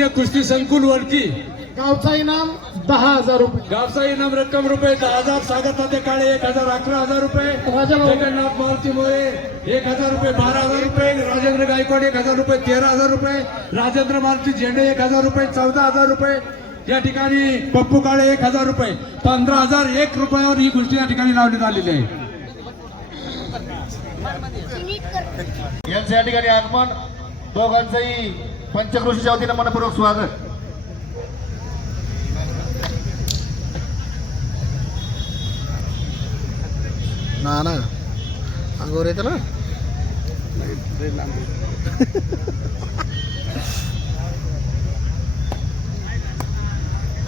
कुस्ती संकुल वरती गावचा इनाम दहा हजार रुपये. गावचा इनाम रक्कम रुपये दहा हजार सागर ताते काळे एक हजार अकरा हजार रुपये. जगन्नाथ मारुती मोरे एक हजार रुपये बारा हजार रुपये. राजेंद्र गायकवाड एक हजार रुपये तेरा हजार रुपये. राजेंद्र मारुती झेंडे एक हजार रुपये चौदा हजार रुपये. या ठिकाणी पप्पू काळे एक हजार रुपये. पंधरा हजार एक रुपयावर ही कुस्ती या ठिकाणी लावण्यात आलेली आहे. यांचं या ठिकाणी आगमन. दोघांचंही पंचकृषीच्या वतीनं मनपूर्वक स्वागत. ना ना. अंगावर येतं ना?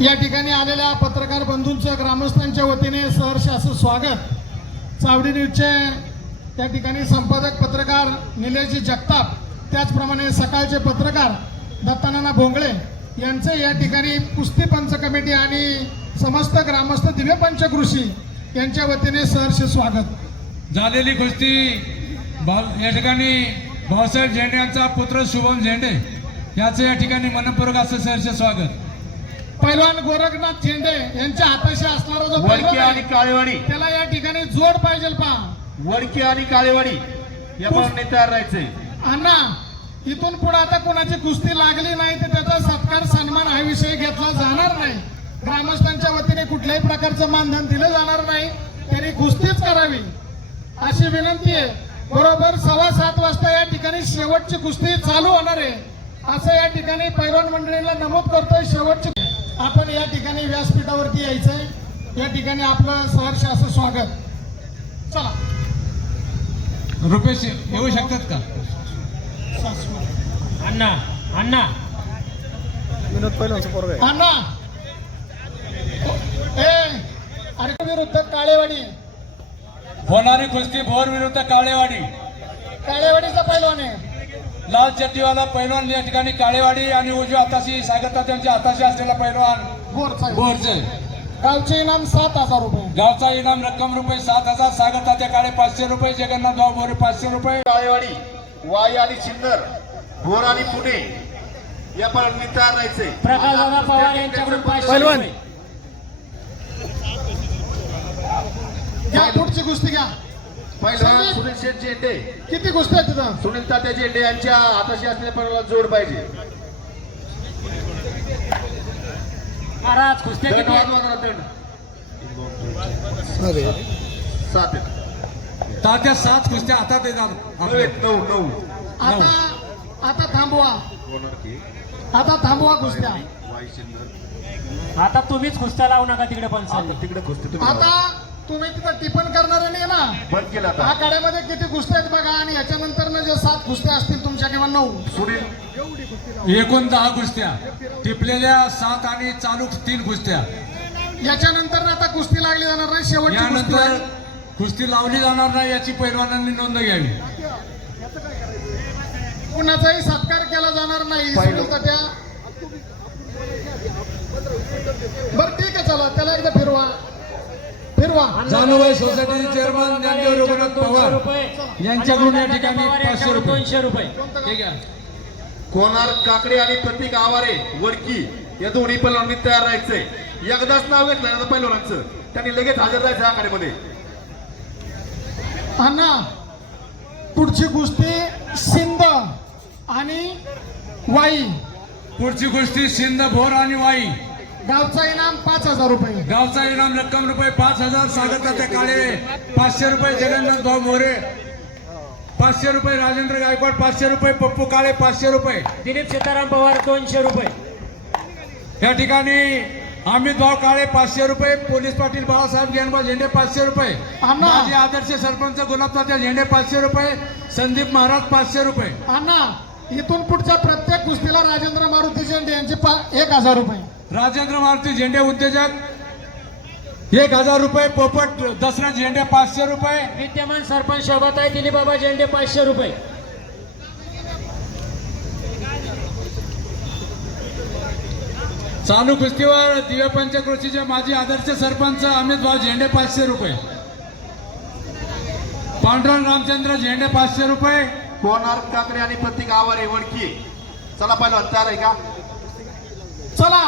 या ठिकाणी आलेल्या पत्रकार बंधूंचं ग्रामस्थांच्या वतीने सहर्ष असं स्वागत. चावडी न्यूजचे त्या ठिकाणी संपादक पत्रकार निलेशजी जगताप त्याचप्रमाणे सकाळचे पत्रकार दत्तानाना भोंगळे यांचे या ठिकाणी कुस्ती पंच कमिटी आणि समस्त ग्रामस्थ दिव्य पंचकृषी यांच्या वतीने सहर्ष स्वागत. झालेली कुस्ती या ठिकाणी भाऊसाहेब झेंडे यांचा पुत्र शुभम झेंडे याचं या ठिकाणी मनपूर्वक असं सहर्ष स्वागत. पैलवान गोरखनाथ झेंडे यांच्या हाताशी असणारा जो वडकी आणि काळेवाडी. त्याला या ठिकाणी जोड पाहिजे पहा. वडकी आणि काळेवाडी या पाहुणे तयार राहायचे अण्णा इथून पुढे आता कोणाची कुस्ती लागली नाही तर त्याचा सत्कार सन्मान हा विषय घेतला जाणार नाही. ग्रामस्थांच्या वतीने कुठल्याही प्रकारचं मानधन दिलं जाणार नाही त्यांनी कुस्तीच करावी. अशी विनंती आहे. बरोबर सव्वा सात वाजता या ठिकाणी शेवटची कुस्ती चालू होणार आहे. असं या ठिकाणी पैलवान मंडळीला नमूद करतोय शेवटची. आपण या ठिकाणी व्यासपीठावरती यायचंय. या ठिकाणी आपलं सहर्ष असं स्वागत. चला. रुपेश येऊ शकतात का? अण्णा अण्णा. विनोद पहिल्यांचा पोरगा आहे. अण्णा. ए अरे विरुद्ध काळेवाडी. होणारी कुस्ती भोर विरुद्ध काळेवाडी. काळेवाडीचा पैलवान आहे. लाल चट्टीवाला पैलवान या ठिकाणी काळेवाडी आणि उजव्या हाताशी सागर त्यांच्या हाताशी असलेला पैलवान गोरचा भोरचे गावचे इनाम सात हजार रुपये. गावचा इनाम रक्कम रुपये सात हजार सागर तात्या काळे पाचशे रुपये जगन्नाथ भाऊ मोरे पाचशे रुपये. काळेवाडी. वाई आणि सिन्नर भोर आणि पुणे या तयार राहायचे. प्रकाश दादा पवार यांच्याकडून पैलवान. घ्या पुढची कुस्ती घ्या. पहिलवान सुनील शेठ झेंडे किती कुस्ती आहेत तिथं? सुनील तात्या झेंडे यांच्या हाताशी असलेल्या पहिलवान जोड पाहिजे. महाराज कुस्त्या किती आहेत? सात आहेत. तात्या सात कुस्त्या नऊ नऊ नऊ. आता आता थांबवा. आता थांबवा कुस्त्या. आता तुम्हीच कुस्त्या लावू नका तिकडे पण आता तिकडे कुस्ती तुम्ही आता तुम्ही तिथं टिपण करणार नाही ना? बंद केला हा आता गाड्यामध्ये किती कुस्त्या आहेत बघा आणि याच्यानंतर जे सात कुस्त्या असतील तुमच्या किंवा नऊ. सुनील. एकूण दहा कुस्त्या. टिपलेल्या सात आणि चालू तीन कुस्त्या. याच्यानंतर आता कुस्ती लागली जाणार नाही. शेवटची कुस्ती यानंतर आहे. कुस्ती लावली जाणार नाही याची पैलवानांनी नोंद घ्यावी. कुणाचाही सत्कार केला जाणार नाही पहिलं. बरं ठीक आहे चला त्याला एकदा फिरवा. फिरवा. जानूबाई सोसायटीचे चेअरमन ज्ञानदेव रघुनाथ पवार रुपये यांच्याकडून या ठिकाणी पाचशे रुपये. दोनशे रुपये. ठीक आहे. कोणार काकडे आणि प्रतीक आवारे वडकी या दोन्ही पैलवानांनी तयार राहायचंय एकदाच नाव घेतलं पैलवानांचं त्यांनी लगेच हजर राहायचं आखाड्यामध्ये अण्णा पुढची कुस्ती सिंध आणि वाई. पुढची कुस्ती सिंध भोर आणि वाई. गावचा इनाम पाच हजार रुपये. गावचा इनाम रक्कम रुपये पाच हजार सागर तात्या काळे पाचशे रुपये जगन्नाथ भाऊ मोरे पाचशे रुपये राजेंद्र गायकवाड पाचशे रुपये पप्पू काळे पाचशे रुपये. दिलीप सीताराम पवार दोनशे रुपये. या ठिकाणी अमित भाऊ काळे पाचशे रुपये पोलीस पाटील बाळासाहेब गेनबा झेंडे पाचशे रुपये. अण्णा. माजी आदर्श सरपंच गुलाब तात्या झेंडे पाचशे रुपये संदीप महाराज पाचशे रुपये. अण्णा इथून पुढच्या प्रत्येक कुस्तीला राजेंद्र मारुती शेंडे यांचे पा- एक हजार रुपये. राजेंद्र मारुती झेंडे उद्योजक एक हजार रुपये पोपट दसरा झेंडे पाचशे रुपये. विद्यमान सरपंच शोभाताई दिलीप बाबा झेंडे पाचशे रुपये. चालू कुस्तीवर दिव्य पंचक्रोशीचे माजी आदर्श सरपंच अमित भाऊ झेंडे पाचशे रुपये. पांडुरंग रामचंद्र झेंडे पाचशे रुपये. कोणार्क काकडे आणि प्रतीक आवारे वडकी चला पहिलवान तयार आहे का? चला.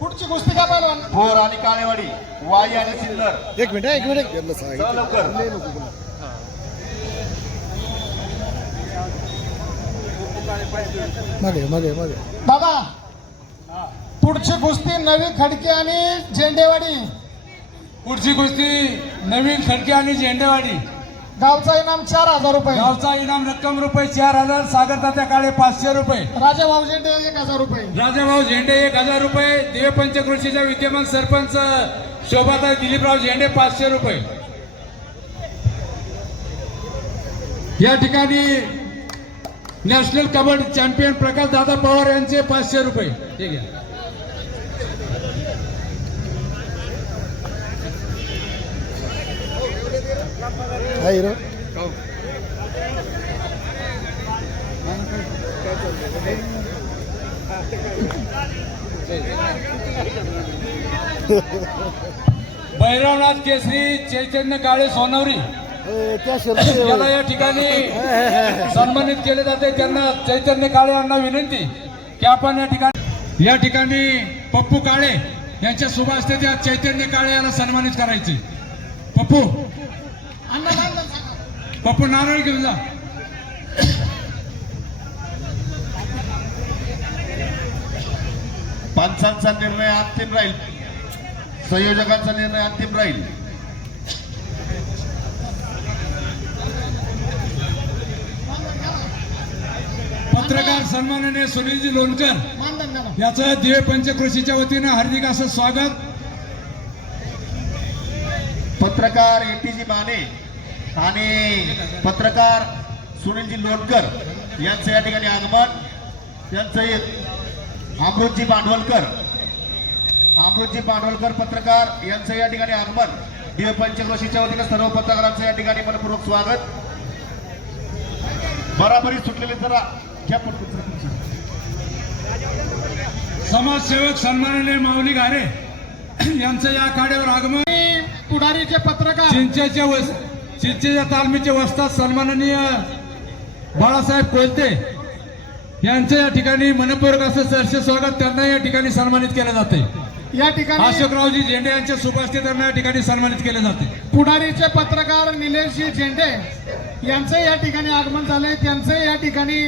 पुढची कुस्ती का पहिलवान भोर आणि काळेवाडी वाई आणि सिन्नर एक मिनिट एक मिनिट. चला लवकर. मागे मागे मागे. दादा पुढची कुस्ती नवी खडकी आणि झेंडेवाडी. पुढची कुस्ती नवीन खडकी आणि झेंडेवाडी. गावचा इनाम चार हजार रुपये. गावचा इनाम रक्कम रुपये चार हजार सागर तात्या काळे पाचशे रुपये. राजा भाऊ झेंडे एक हजार रुपये. राजाभाऊ झेंडे एक हजार रुपये देव पंचकृषीच्या विद्यमान सरपंच शोभाताई दिलीपराव झेंडे पाचशे रुपये. या ठिकाणी नॅशनल कबड्डी चॅम्पियन प्रकाश दादा पवार यांचे पाचशे रुपये. ठीक आहे. हा हिरो भैरवनाथ केसरी चैतन्य काळे सोनवरी. याला या ठिकाणी सन्मानित केले जाते. त्यांना चैतन्य काळे यांना विनंती की आपण या ठिकाणी या ठिकाणी पप्पू काळे यांच्या शुभ हस्ते त्या चैतन्य काळे यांना सन्मानित करायचे. पप्पू. पप्पू नारळ घेऊन जा. पंचांचा निर्णय अंतिम राहील. संयोजकांचा निर्णय अंतिम राहील. पत्रकार सन्माननीय सुनीलजी लोणकर. याचं दिव्य पंचकृषीच्या वतीनं हार्दिक असं स्वागत. पत्रकार एटीजी माने आणि पत्रकार सुनीलजी लोणकर यांचं या ठिकाणी आगमन. त्यांचं एक अमृतजी पांडवलकर अमृतजी पांडवलकर पत्रकार यांचं या ठिकाणी आगमन. दिव्य पंचक्रोशीच्या वतीनं सर्व पत्रकारांचं या ठिकाणी मनपूर्वक स्वागत. बराबरी सुटलेले जरा घ्या. समाजसेवक सन्माननीय माऊली घारे यांचं या आखाड्यावर आगमन. पुढारीचे पत्रकार. चिंचेच्या चिंचेच्या तालमीचे वस्तात सन्माननीय बाळासाहेब कोलते यांचं या ठिकाणी मनपूर्वक असं सहर्ष स्वागत त्यांना या ठिकाणी सन्मानित केले जाते. या ठिकाणी अशोकरावजी झेंडे यांच्या सुभाषित त्यांना या ठिकाणी सन्मानित केले जाते. पुढारीचे पत्रकार निलेशजी झेंडे यांचं या ठिकाणी आगमन झालंय. त्यांचं या ठिकाणी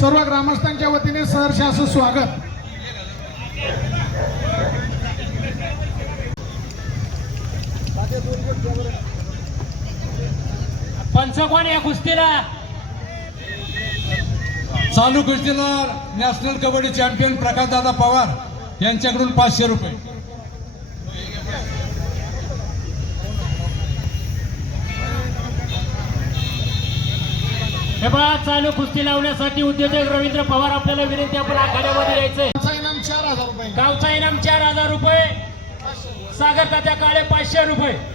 सर्व ग्रामस्थांच्या वतीने सहर्ष असं स्वागत. पंच कोण या कुस्तीला. चालू कुस्तीला नॅशनल कबड्डी चॅम्पियन प्रकाशदादा पवार यांच्याकडून पाचशे रुपये. हे बघा चालू कुस्ती लावण्यासाठी उद्योजक रवींद्र पवार आपल्याला विनंती आपण आखाड्यामध्ये यायचंय. त्यांचा इनाम चार हजार रुपये. गावचा इनाम चार हजार रुपये. सागर तात्या काळे पाचशे रुपये.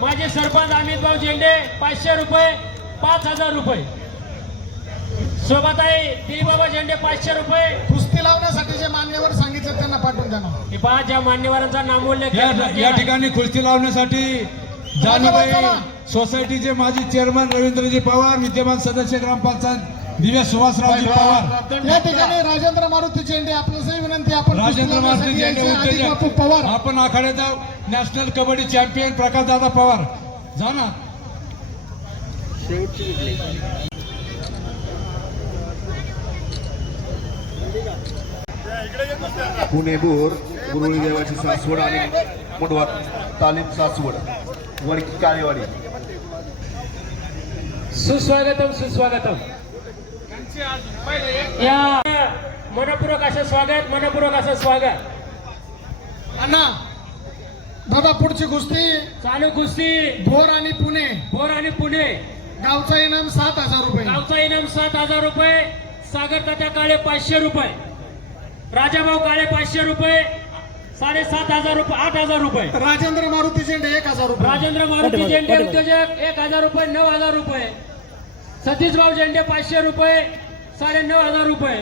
माझे सरपंच अमित भाऊ झेंडे पाचशे रुपये पाच हजार रुपये. शोभाताई दिलीबाबा झेंडे पाचशे रुपये. कुस्ती लावण्यासाठी जे मान्यवर सांगितलं त्यांना पाठवून द्या ना. हे पहा ज्या मान्यवरांचा नामोल्लेख या या. ठिकाणी कुस्ती लावण्यासाठी जानुबाई सोसायटीचे माजी चेअरमन रवींद्रजी पवार विद्यमान सदस्य ग्रामपंचायत दिव्या सुभाषरावजी पवार. या ठिकाणी राजेंद्र मारुती चेंडे आपल्यासही विनंती आपण राजेंद्र मारुती झेंडे बापू उद्योजक पवार. आपण आखाड्याचा नॅशनल कबड्डी चॅम्पियन प्रकाशदादा पवार. जा ना. पुणे बोर गुरुळी देवाची सासवड आणि मुंडवा तालीम सासवड. वडकी काळेवाडी सुस्वागतम सुस्वागतम. या. मनपूर्वक असं स्वागत मनपूर्वक असं स्वागत. अण्णा दादा पुढची कुस्ती. चालू कुस्ती. भोर आणि पुणे. भोर आणि पुणे. गावचा इनाम सात हजार रुपये. गावचा इनाम सात हजार रुपये. सागर तात्या काळे पाचशे रुपये. राजाभाऊ काळे पाचशे रुपये. साडेसात हजार रुपये आठ हजार रुपये. राजेंद्र मारुती झेंडे एक हजार रुपये. राजेंद्र मारुती झेंडे उद्योजक एक हजार रुपये नऊ हजार रुपये. सतीश भाऊ झेंडे पाचशे रुपये. साडे नऊ हजार रुपये.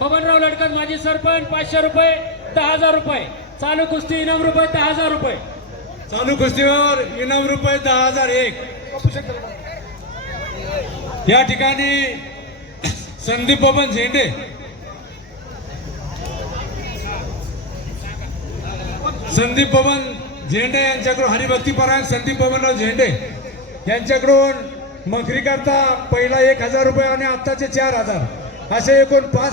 बबनराव लडकत माजी सरपंच पाचशे रुपये दहा हजार रुपये. चालू कुस्ती इनाम रुपये दहा हजार रुपये. चालू कुस्तीवर इनाम रुपये दहा हजार एक. या ठिकाणी संदीप बबन झेंडे. संदीप बबन झेंडे यांच्याकडून हरिभक्तीपरायण संदीप बबनराव झेंडे. यांच्याकडून मखरी करता पहिला एक हजार रुपये आणि आत्ताचे चार हजार. असे एकूण पाच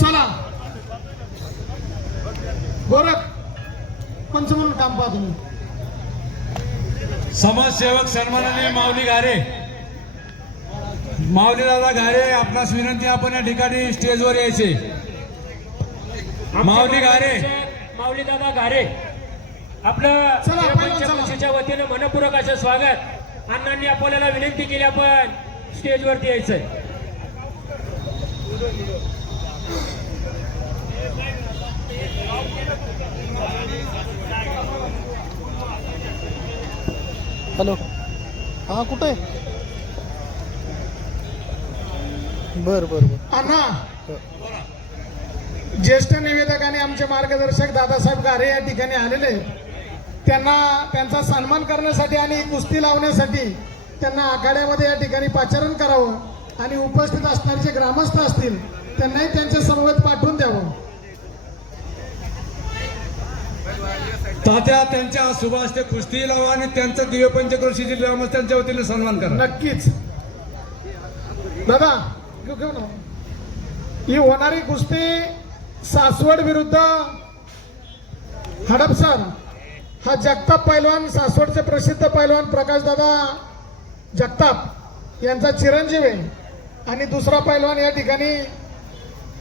चला. गोरख पंच म्हणून काम पाहा तुम्ही. समाजसेवक सन्माननीय माऊली गारे माऊली दादा गारे आपणास विनंती आपण या ठिकाणी स्टेजवर यायचे. माऊली गारे माऊली दादा गारे आपलं वतीनं मनपूर्वक असं स्वागत. अण्णांनी आपल्याला विनंती केली आपण स्टेजवरती यायचंय. हॅलो. हा कुठे? बर बर बर. अण्णा. ज्येष्ठ निवेदक आणि आमचे मार्गदर्शक दादासाहेब गारे या ठिकाणी आलेले आहेत. त्यांना त्यांचा सन्मान करण्यासाठी आणि कुस्ती लावण्यासाठी त्यांना आखाड्यामध्ये या ठिकाणी पाचारण करावं आणि उपस्थित असणारे जे ग्रामस्थ असतील त्यांनाही त्यांच्या समवेत पाठवून द्यावं तात्या त्यांच्या सुभाष कुस्ती लावा आणि त्यांचा दिव्य पंचक्रोशीची ग्रामस्थांच्या वतीने सन्मान करा नक्कीच दादा घेऊ ना ही होणारी कुस्ती सासवड विरुद्ध हडपसर. हा जगताप पैलवान सासवडचे प्रसिद्ध पैलवान प्रकाशदादा जगताप यांचा चिरंजीव आहे. आणि दुसरा पैलवान या ठिकाणी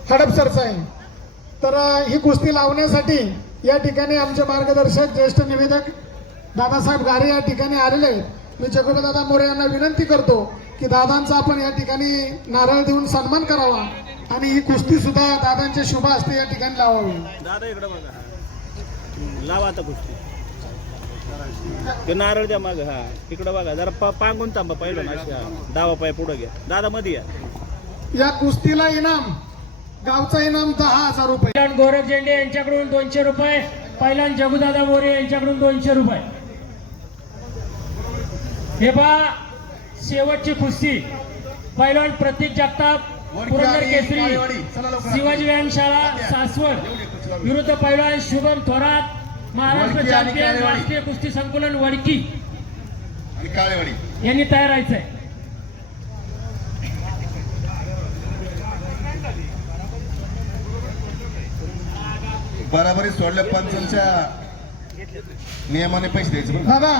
हडपसरचा आहे. तर ही कुस्ती लावण्यासाठी या ठिकाणी आमचे मार्गदर्शक ज्येष्ठ निवेदक दादासाहेब गारे या ठिकाणी आलेले आहेत. मी जगोबादादा मोरे यांना विनंती करतो की दादांचा आपण या ठिकाणी नारळ देऊन सन्मान करावा. आणि ही कुस्ती सुद्धा दादांच्या शुभ हस्ते या ठिकाणी लावावी. दादा इकडे बघा. लावा आता गोष्टी ते नारळ द्या माग हा. इकडं बघा जरा पा पांगून थांबा पहिलं ना. डावा पाय पुढे घ्या. दादा मध्ये या. या कुस्तीला इनाम गावचा इनाम दहा हजार रुपये. गोरख झेंडे यांच्याकडून दोनशे रुपये पहिलान जगुदादा मोरे यांच्याकडून दोनशे रुपये. हे पा शेवटची कुस्ती. पहिलवान प्रतीक जगताप पुरंदर केसरी शिवाजी व्यायामशाळा सासवड विरुद्ध पहिलवान शुभम थोरात महाराष्ट्र चॅम्पियन राष्ट्रीय कुस्ती संकुलन वडकी. यांनी तयार व्हायचंय बराबरी सोडल्या पंचांच्या नियमाने पैसे द्यायचे. दादा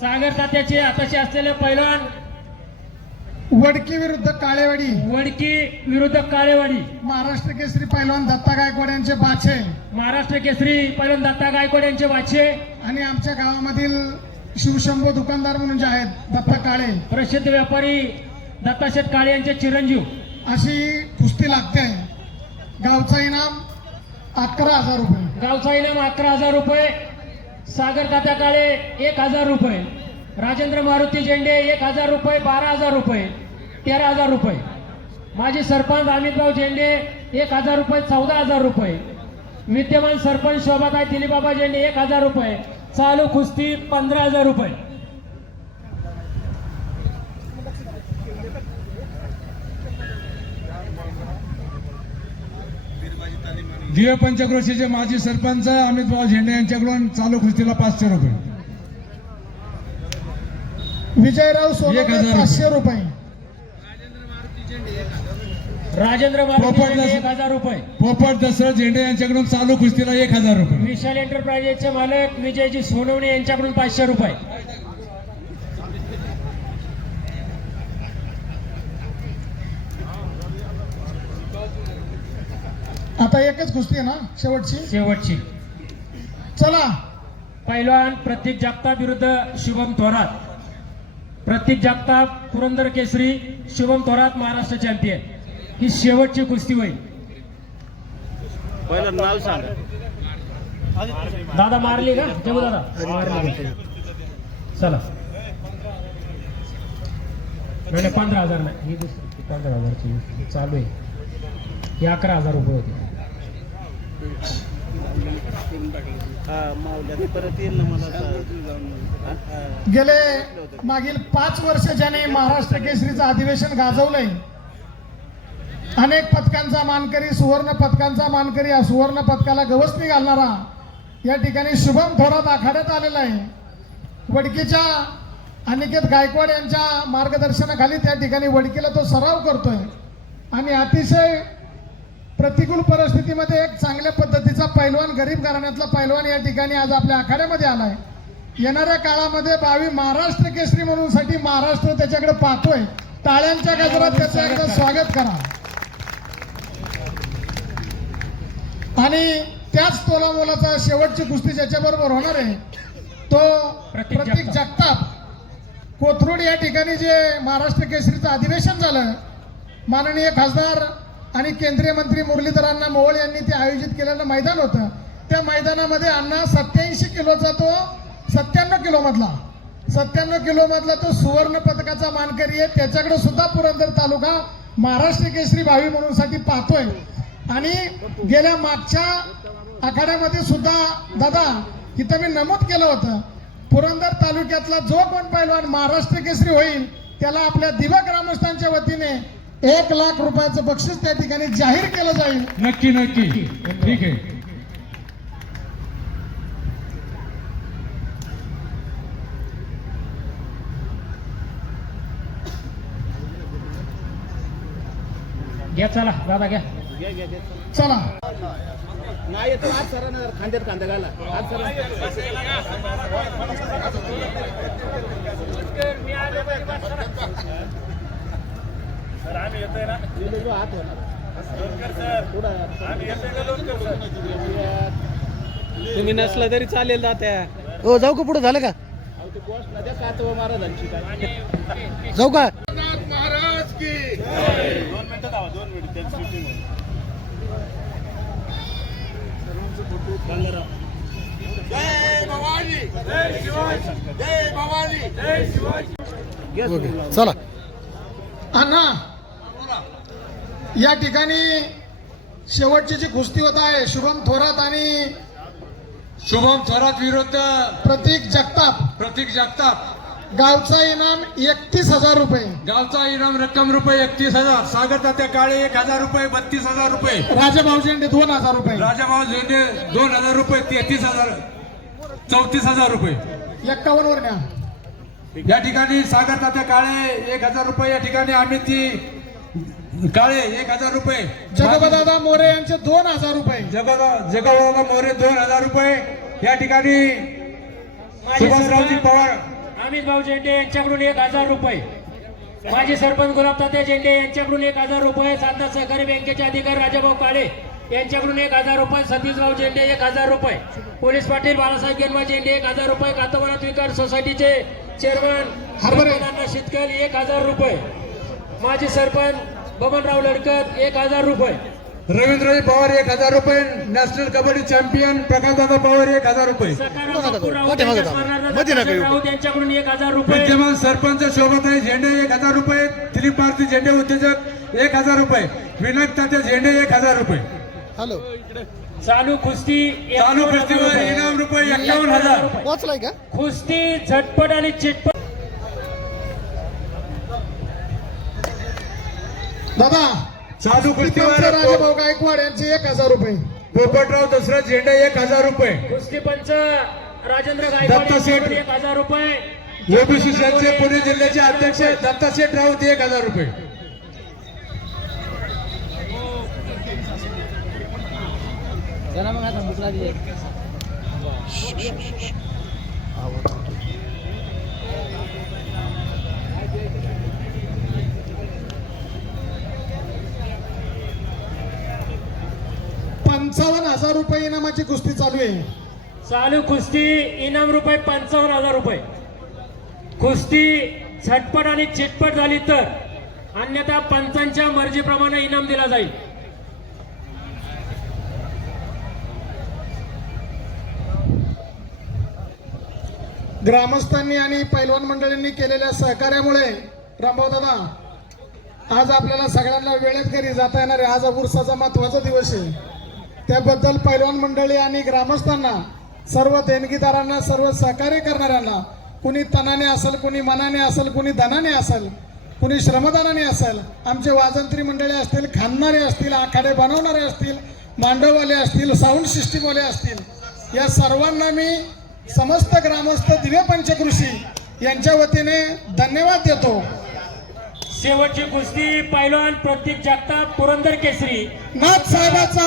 सागर तात्याचे आताचे असलेले पैलवान वडकी विरुद्ध काळेवाडी. वडकी विरुद्ध काळेवाडी. महाराष्ट्र केसरी पैलवान दत्ता गायकवाड यांचे बाचे महाराष्ट्र केसरी पहिलवान दत्ता गायकवाड यांचे वाचे आणि आमच्या गावामधील शिवशंभो दुकानदार म्हणून जे आहेत दत्ता काळे. प्रसिद्ध व्यापारी दत्ताशेठ काळे यांचे चिरंजीव. अशी कुस्ती लागते. गावचा इनाम अकरा हजार रुपये. गावचा इनाम अकरा हजार रुपये. सागर तात्या काळे एक हजार रुपये. राजेंद्र मारुती झेंडे एक हजार रुपये बारा हजार रुपये. तेरा हजार रुपये. माजी सरपंच अमितभाऊ झेंडे एक हजार रुपये चौदा हजार रुपये. विद्यमान सरपंच शोभाताई दिलीबाबा झेंडे एक हजार रुपये. चालू कुस्ती पंधरा हजार रुपये. दिव्य पंचक्रोशीचे माजी सरपंच अमित भाऊ झेंडे यांच्याकडून चालू कुस्तीला पाचशे रुपये. विजयराव एक सोनवणे. पाचशे रुपये. राजेंद्र पोपट एक हजार रुपये. पोपट दसरथ झेंडे यांच्याकडून चालू कुस्तीला एक हजार रुपये. विशाल एंटरप्राइजेसचे मालक विजयजी सोनवणे यांच्याकडून पाचशे रुपये. आता एकच कुस्ती आहे ना शेवटची? शेवटची. चला. पैलवान प्रतीक जगताप विरुद्ध शुभम थोरात. प्रतीक जगताप पुरंदर केसरी शुभम थोरात महाराष्ट्र चॅम्पियन. ही शेवटची कुस्ती होईल. पहिलं नाव सांगा. दादा मारली का? जगू दादा? चला. नाही पंधरा हजार नाही. ही दुसरी पंधरा हजारची चालू आहे. ही अकरा हजार रुपये होते. हा मावल्या ते परत येईल ना मला आता. गेले मागील पाच वर्ष ज्याने महाराष्ट्र केसरीचं अधिवेशन गाजवलंय अनेक पथकांचा मानकरी सुवर्ण पथकांचा मानकरी या सुवर्ण पथकाला गवसणी घालणारा या ठिकाणी शुभम थोरात आखाड्यात आलेला आहे. वडकीच्या अनिकेत गायकवाड यांच्या मार्गदर्शनाखाली त्या ठिकाणी वडकीला तो सराव करतोय. आणि अतिशय प्रतिकूल परिस्थितीमध्ये एक चांगल्या पद्धतीचा पैलवान गरीब घराण्यातला पैलवान या ठिकाणी आज आपल्या आखाड्यामध्ये आलाय. येणाऱ्या काळामध्ये बावी महाराष्ट्र केसरी म्हणून साठी महाराष्ट्र त्याच्याकडे पाहतोय. टाळ्यांच्या गजरात त्याचं एकदा स्वागत करा. आणि त्याच तोला मोलाचा शेवटची कुस्ती ज्याच्याबरोबर होणार आहे तो प्रतीक जगताप. कोथरूड या ठिकाणी जे महाराष्ट्र केसरीचं अधिवेशन झालं माननीय खासदार आणि केंद्रीय मंत्री मुरलीधरांना मोहोळ यांनी ते आयोजित केलेलं मैदान होतं. त्या मैदानामध्ये अण्णा सत्याऐंशी किलोचा तो सत्त्याण्णव किलो मधला. सत्त्याण्णव किलो मधला तो सुवर्ण पदकाचा मानकरी आहे. त्याच्याकडे सुद्धा पुरंदर तालुका महाराष्ट्र केसरी भावी म्हणून साठी पाहतोय. आणि गेल्या मागच्या आखाड्यामध्ये सुद्धा दादा इथं मी नमूद केलं होतं. पुरंदर तालुक्यातला जो कोण पैलवान महाराष्ट्र केसरी होईल त्याला आपल्या दिवा ग्रामस्थांच्या वतीने एक लाख रुपयाचं बक्षीस त्या ठिकाणी जाहीर केलं जाईल. नक्की नक्की. ठीक आहे. घ्या चला. दादा घ्या. चला. नाही येतो. आज ना खांद्यात कांदा घाला. आज सरा हात तुम्ही नसला तरी चालेल दात्या हो जाऊ का पुढे? झालं का? जाऊ का? महाराज की दोन मिनिटं धावा दोन मिनिट त्या shooting मध्ये. घ्या ओके. चला. अण्णा या ठिकाणी शेवटची जी कुस्ती होत आहे शुभम थोरात आणि शुभम थोरात विरुद्ध प्रतीक जगताप. प्रतीक जगताप. गावचा इनाम एकतीस हजार रुपये. गावचा इनाम रक्कम रुपये एकतीस हजार. सागर तात्या काळे एक हजार रुपये बत्तीस हजार रुपये. राजाभाऊ झेंडे दोन हजार रुपये. राजाभाऊ झेंडे दोन हजार रुपये तेहतीस हजार. चौतीस हजार रुपये. एक्कावन्न वर न्या. या ठिकाणी सागर तात्या काळे एक हजार रुपये. या ठिकाणी अमिती काळे एक हजार रुपये. जगपदादा मोरे यांचे दोन हजार रुपये. जगदा जगदादा मोरे दोन हजार रुपये. या ठिकाणी माझे सुभाषरावजी सरपंच पवार. अमित भाऊ झेंडे यांच्याकडून एक हजार रुपये. माजी सरपंच गुलाब तात्या झेंडे यांच्याकडून एक हजार रुपये. साधना सहकारी बँकेचे अधिकारी राजाभाऊ काळे यांच्याकडून एक हजार रुपये सतीशभाऊ झेंडे एक हजार रुपये पोलीस पाटील बाळासाहेब गेनवा झेंडे एक हजार रुपये कातवनाथ विकास सोसायटीचे चेअरमन शेतकल एक हजार रुपये माजी सरपंच बबनराव लडकत एक हजार रुपये रवींद्रजी पवार एक हजार रुपये नॅशनल कबड्डी चॅम्पियन प्रकाशदादा पवार एक हजार रुपये यांच्याकडून एक हजार रुपये विद्यमान सरपंच शोभाताई झेंडे एक हजार रुपये दिलीप मारुती झेंडे उद्योजक एक हजार रुपये विनायक तात्या झेंडे एक हजार रुपये हॅलो चालू कुस्ती चालू कुस्तीवर रुपये. इनाम रुपये एक्कावन्न हजार. वाचलाय का? कुस्ती झटपट आणि चिटपट. दादा चालू कुस्तीवर राजाभाऊ गायकवाड यांचे एक हजार रुपये. पोपटराव दसरथ झेंडे एक हजार रुपये. कुस्ती पंच राजेंद्र गायकवाड दत्ता शेठ. यांच्याकडून एक हजार रुपये. ओबीसी पुणे जिल्ह्याचे अध्यक्ष दत्ताशेठ राऊत एक हजार रुपये. हजार रुपये इनामाची कुस्ती चालू आहे. चालू कुस्ती इनाम रुपये पंचावन्न हजार रुपये. कुस्ती झटपट आणि चिटपट झाली तर अन्यथा पंचांच्या मर्जीप्रमाणे इनाम दिला जाईल. ग्रामस्थांनी आणि पैलवान मंडळींनी केलेल्या सहकार्यामुळे रामभाऊ दादा आज आपल्याला सगळ्यांना वेळेत घरी जाता येणार आहे. आज उरसाचा महत्त्वाचा दिवस आहे. त्याबद्दल पैलवान मंडळी आणि ग्रामस्थांना सर्व देणगीदारांना सर्व सहकार्य करणाऱ्यांना कुणी तनाने असेल कुणी मनाने असेल कुणी धनाने असेल कुणी श्रमदानाने असेल आमचे वाजंत्री मंडळी असतील खांदणारे असतील आखाडे बनवणारे असतील मांडववाले असतील साऊंड सिस्टीमवाले असतील या सर्वांना मी समस्त ग्रामस्थ दिवे पंचकृषी यांच्या वतीने धन्यवाद देतो. शेवटची कुस्ती पैलवान प्रतीक जागताप पुरंदर केसरी. नाथ साहेबाचा.